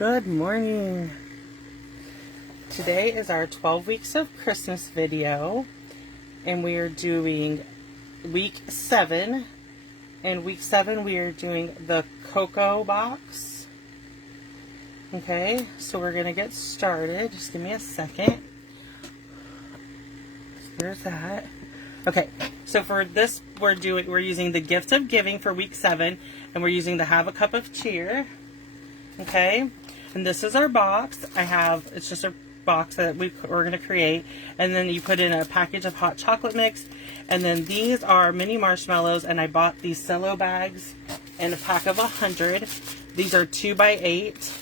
Good morning. Today is our 12 weeks of Christmas video, and we are doing week 7. In week 7 we are doing the cocoa box. Okay, so we're gonna get started. Just give me a second. There's that. Okay, so for this we're using the gift of giving for week 7, and we're using the have a cup of cheer. Okay, and this is our box. It's just a box that we're going to create, and then you put in a package of hot chocolate mix, and then these are mini marshmallows, and I bought these cello bags in a pack of 100. These are 2 by 8,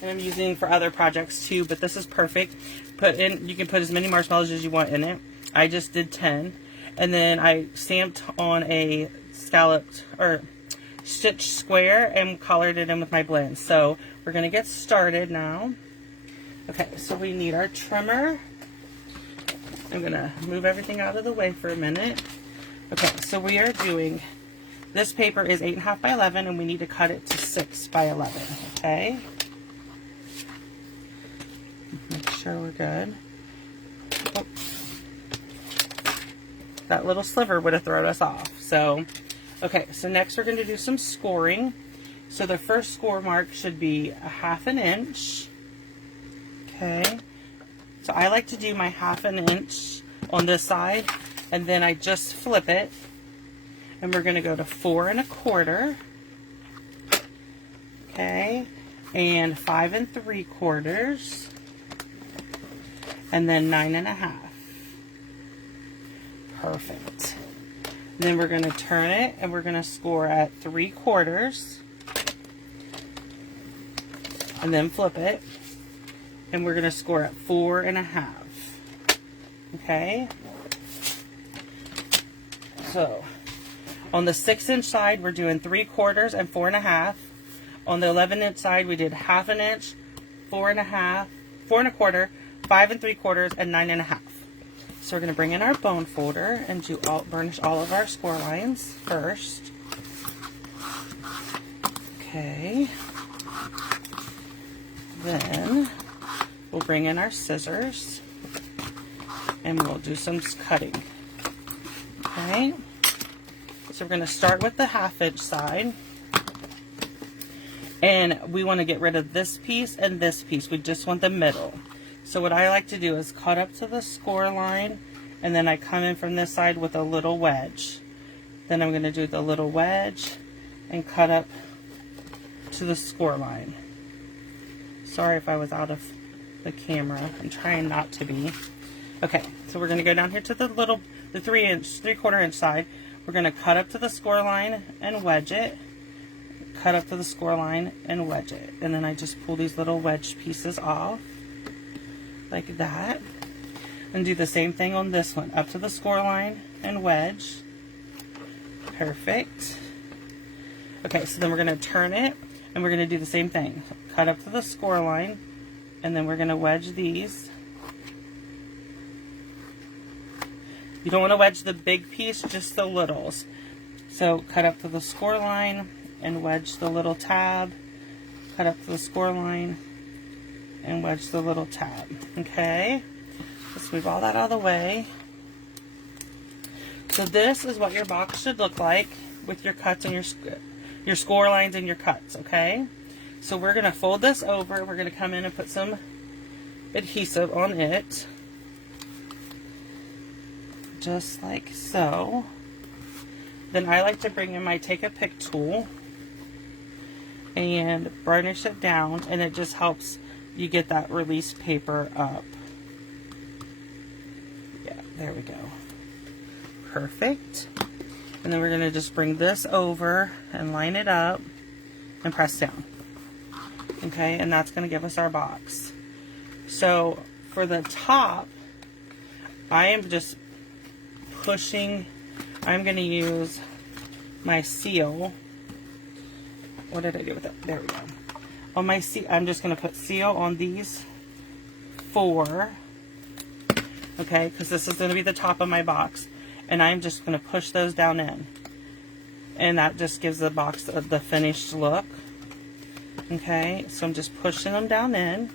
and I'm using for other projects too, but this is perfect. You can put as many marshmallows as you want in it. I just did 10, and then I stamped on a scalloped or stitch square and colored it in with my blend. So we're going to get started now. Okay, so we need our trimmer. I'm going to move everything out of the way for a minute. Okay, so we are doing, this paper is 8.5 by 11, and we need to cut it to 6 by 11. Okay, make sure we're good. Oh. That little sliver would have thrown us off. So okay, so next we're going to do some scoring. So the first score mark should be 1/2 inch. Okay, so I like to do my 1/2 inch on this side, and then I just flip it, and we're going to go to 4 1/4. Okay, and 5 3/4, and then 9 1/2. Perfect. And then we're going to turn it, and we're going to score at 3/4, and then flip it, and we're going to score at 4 1/2. Okay, so on the 6 inch side we're doing 3/4 and 4 1/2. On the 11 inch side we did 1/2 inch, 4 1/2, 4 1/4, 5 3/4, and 9 1/2. So we're going to bring in our bone folder and burnish all of our score lines first. Okay. Then we'll bring in our scissors and we'll do some cutting. Okay. So we're going to start with the 1/2 inch side. And we want to get rid of this piece and this piece. We just want the middle. So what I like to do is cut up to the score line, and then I come in from this side with a little wedge. Then I'm going to do the little wedge and cut up to the score line. Sorry if I was out of the camera. I'm trying not to be. Okay, so we're going to go down here to the 3/4 inch side. We're going to cut up to the score line and wedge it. Cut up to the score line and wedge it. And then I just pull these little wedge pieces off. Like that, and do the same thing on this one, up to the score line and wedge. Perfect. Okay, so then we're going to turn it, and we're going to do the same thing, cut up to the score line, and then we're going to wedge these. You don't want to wedge the big piece, just the littles. So cut up to the score line and wedge the little tab, cut up to the score line and wedge the little tab. Okay, let's move all that out of the way. So this is what your box should look like with your cuts and your score lines and your cuts. Okay, so we're going to fold this over. We're going to come in and put some adhesive on it, just like so. Then I like to bring in my take a pick tool and burnish it down, and it just helps you get that release paper up. Yeah, there we go. Perfect. And then we're going to just bring this over and line it up and press down. Okay, and that's going to give us our box. So for the top, I am just pushing. I'm going to use my seal. What did I do with it? There we go. On my seal, I'm just going to put seal on these 4, okay, because this is going to be the top of my box, and I'm just going to push those down in, and that just gives the box the finished look. Okay, so I'm just pushing them down in,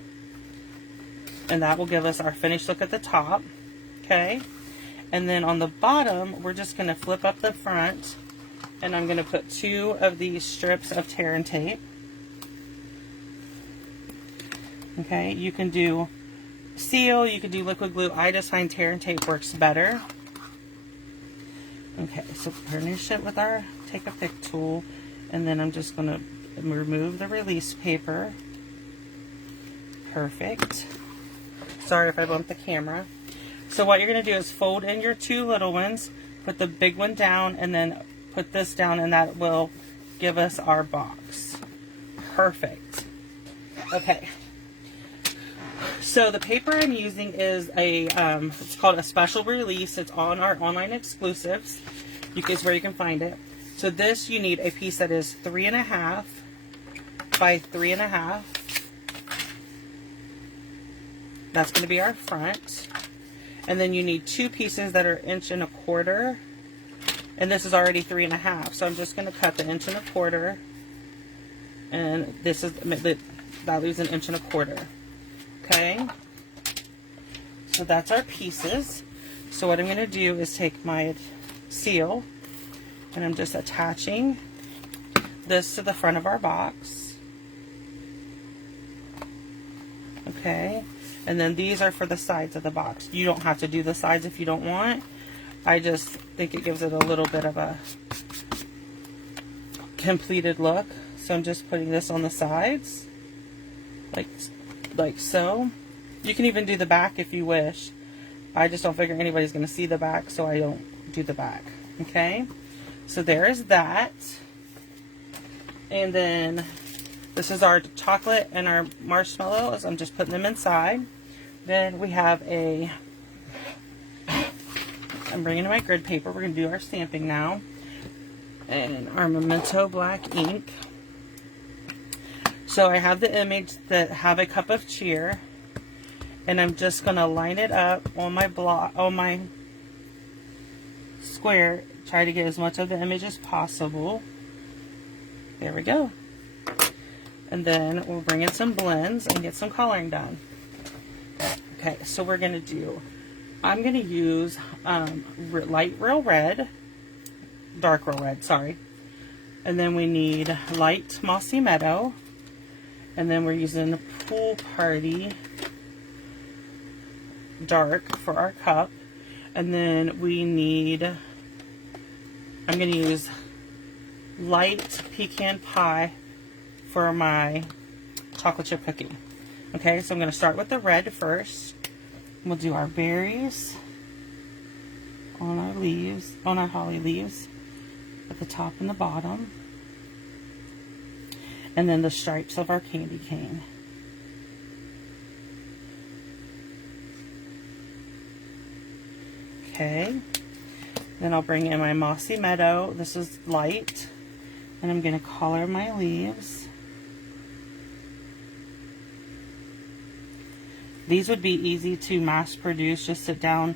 and that will give us our finished look at the top. Okay, and then on the bottom, we're just going to flip up the front, and I'm going to put 2 of these strips of tear and tape. Okay, you can do seal, you can do liquid glue. I just find tear and tape works better. Okay, so finish it with our take a pick tool, and then I'm just going to remove the release paper. Perfect. Sorry if I bumped the camera. So what you're going to do is fold in your 2 little ones, put the big one down, and then put this down, and that will give us our box. Perfect. Okay. So the paper I'm using is a, it's called a special release. It's on our online exclusives. Is where you can find it. So this, you need a piece that is 3.5 by 3.5. That's going to be our front. And then you need 2 pieces that are 1.25 inches. And this is already 3.5. So I'm just going to cut the 1.25 inches. And this is, that leaves 1.25 inches. Okay. So that's our pieces. So what I'm going to do is take my seal, and I'm just attaching this to the front of our box. Okay, and then these are for the sides of the box. You don't have to do the sides if you don't want. I just think it gives it a little bit of a completed look. So I'm just putting this on the sides, like so. You can even do the back if you wish. I just don't figure anybody's going to see the back, so I don't do the back. Okay, so there is that. And then this is our chocolate and our marshmallows. I'm just putting them inside. Then we have I'm bringing in my grid paper. We're going to do our stamping now. And our Memento black ink. So I have the image that have a cup of cheer. And I'm just going to line it up on my my square. Try to get as much of the image as possible. There we go. And then we'll bring in some blends and get some coloring done. Okay, so we're going to do, I'm going to use light real red, dark real red, sorry. And then we need light mossy meadow. And then we're using Pool Party dark for our cup. And then we need, I'm going to use light pecan pie for my chocolate chip cookie. Okay, so I'm going to start with the red first. We'll do our berries on our leaves, on our holly leaves at the top and the bottom. And then the stripes of our candy cane. Okay, then I'll bring in my mossy meadow. This is light, and I'm going to color my leaves. These would be easy to mass produce. Just sit down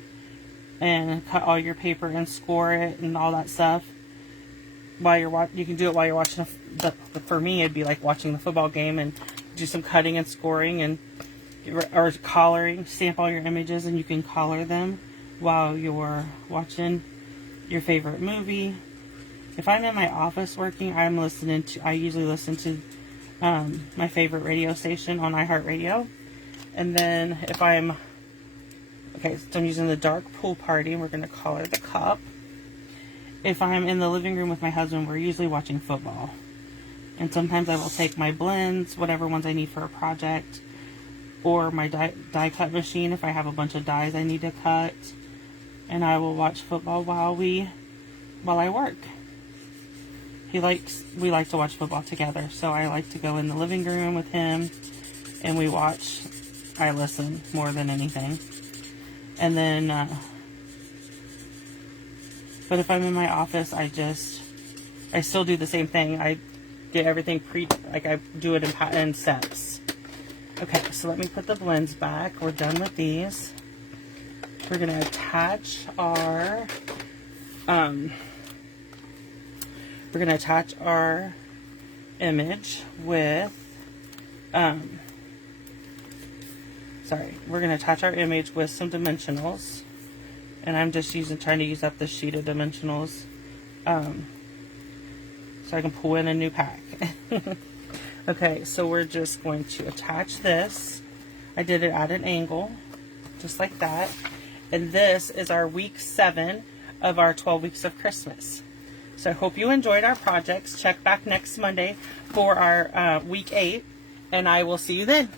and cut all your paper and score it and all that stuff. While you're you can do it while you're watching for me, it'd be like watching the football game, and do some cutting and scoring and or coloring. Stamp all your images, and you can color them while you're watching your favorite movie. If I'm in my office working, I usually listen to my favorite radio station on iHeartRadio. And then if I'm, okay, so I'm using the dark Pool Party, and we're going to color the cup. If I'm in the living room with my husband, we're usually watching football. And sometimes I will take my blends, whatever ones I need for a project, or my die cut machine if I have a bunch of dies I need to cut. And I will watch football while I work. We like to watch football together, so I like to go in the living room with him, and we watch. I listen more than anything. And then, but if I'm in my office, I still do the same thing. I get everything I do it in steps. Okay, so let me put the blends back. We're done with these. We're going to attach our image with Sorry, we're going to attach our image with some dimensionals. And I'm just trying to use up the sheet of dimensionals. So I can pull in a new pack. Okay, so we're just going to attach this. I did it at an angle, just like that. And this is our week 7 of our 12 weeks of Christmas. So I hope you enjoyed our projects. Check back next Monday for our week 8, and I will see you then.